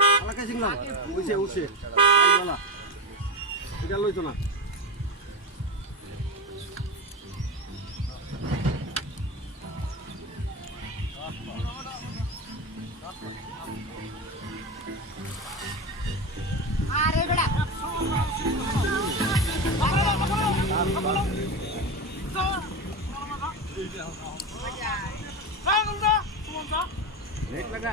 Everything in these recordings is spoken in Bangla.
তো তোমার দিলে জল এই এই তেতলা আ যাই এলাকায় শিখলাম উঠছে উঠছে। বলা এটা লইতো না। আরে বেড়া নেট লাগা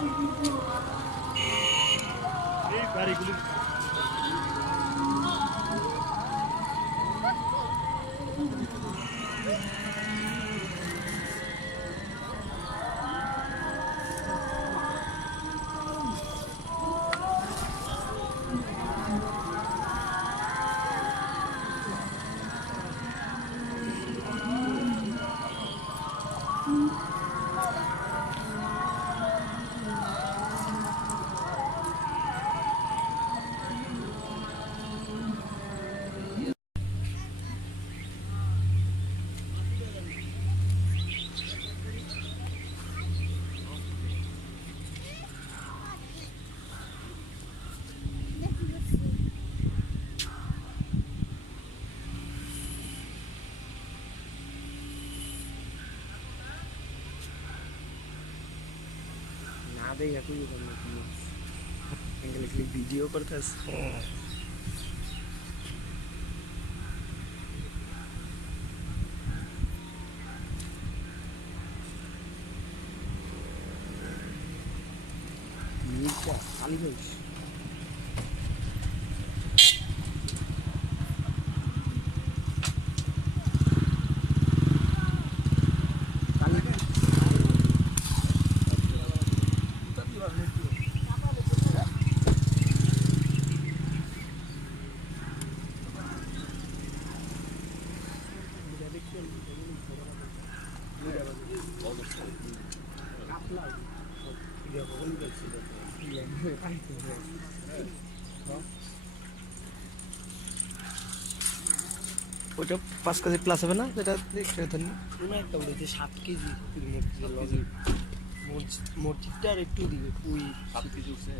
Very good. Ada yang aku juga mau kemas. Yang klik-klik video kertas. Oh. Ini kok, alih ওটা পাঁচ কেজি প্লাস হবে না? যেটা একটা উঠেছে সাত কেজি মসজিদটা আর একটু দিবে ওই সাত কেজি উঠছে।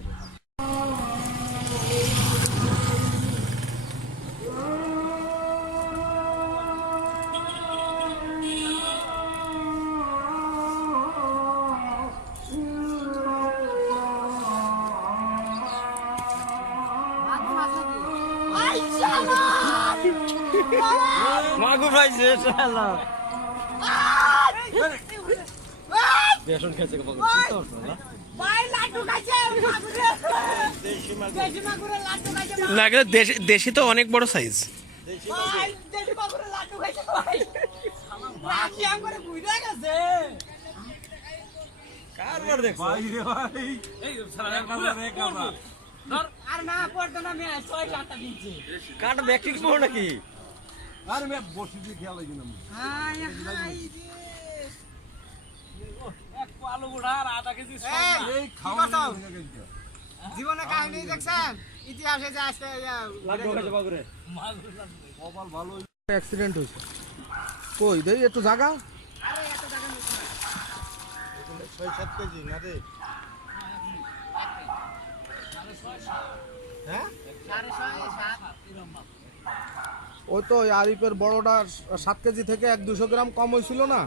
মাগুর পাইছে বেসন খেয়েছে দেশি না তো অনেক বড় সাইজ কাট ব্যাকটিক নাকি? আরে মে বসে দিয়ে খেয়াল লাগে না হাই হাই এক আলু গুড়া আধা কেজি এই খাওয়া জীবনে কাহিনী দেখছেন? ইতিহাসে যে আজকে কপাল ভালো অ্যাক্সিডেন্ট হয়েছে। কই দেই একটু জায়গা ছয় সাত কেজি না রে? সাড়ে ছয় সাত ওই তো আরিফের বড়টা সাত কেজি থেকে এক দুশো গ্রাম কম হয়েছিল না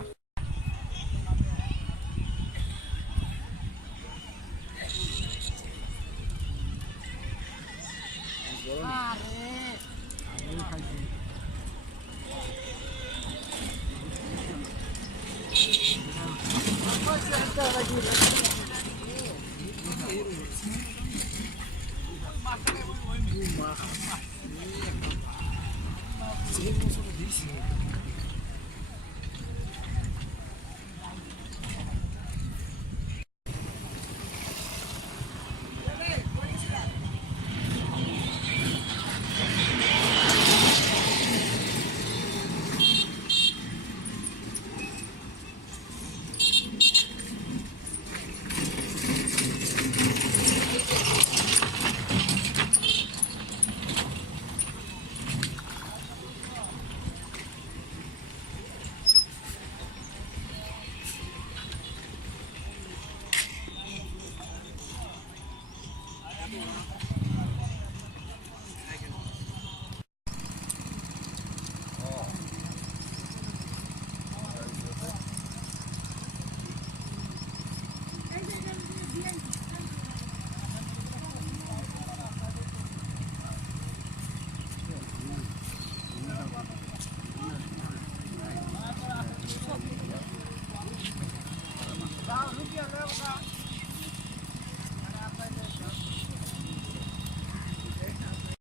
Yeah.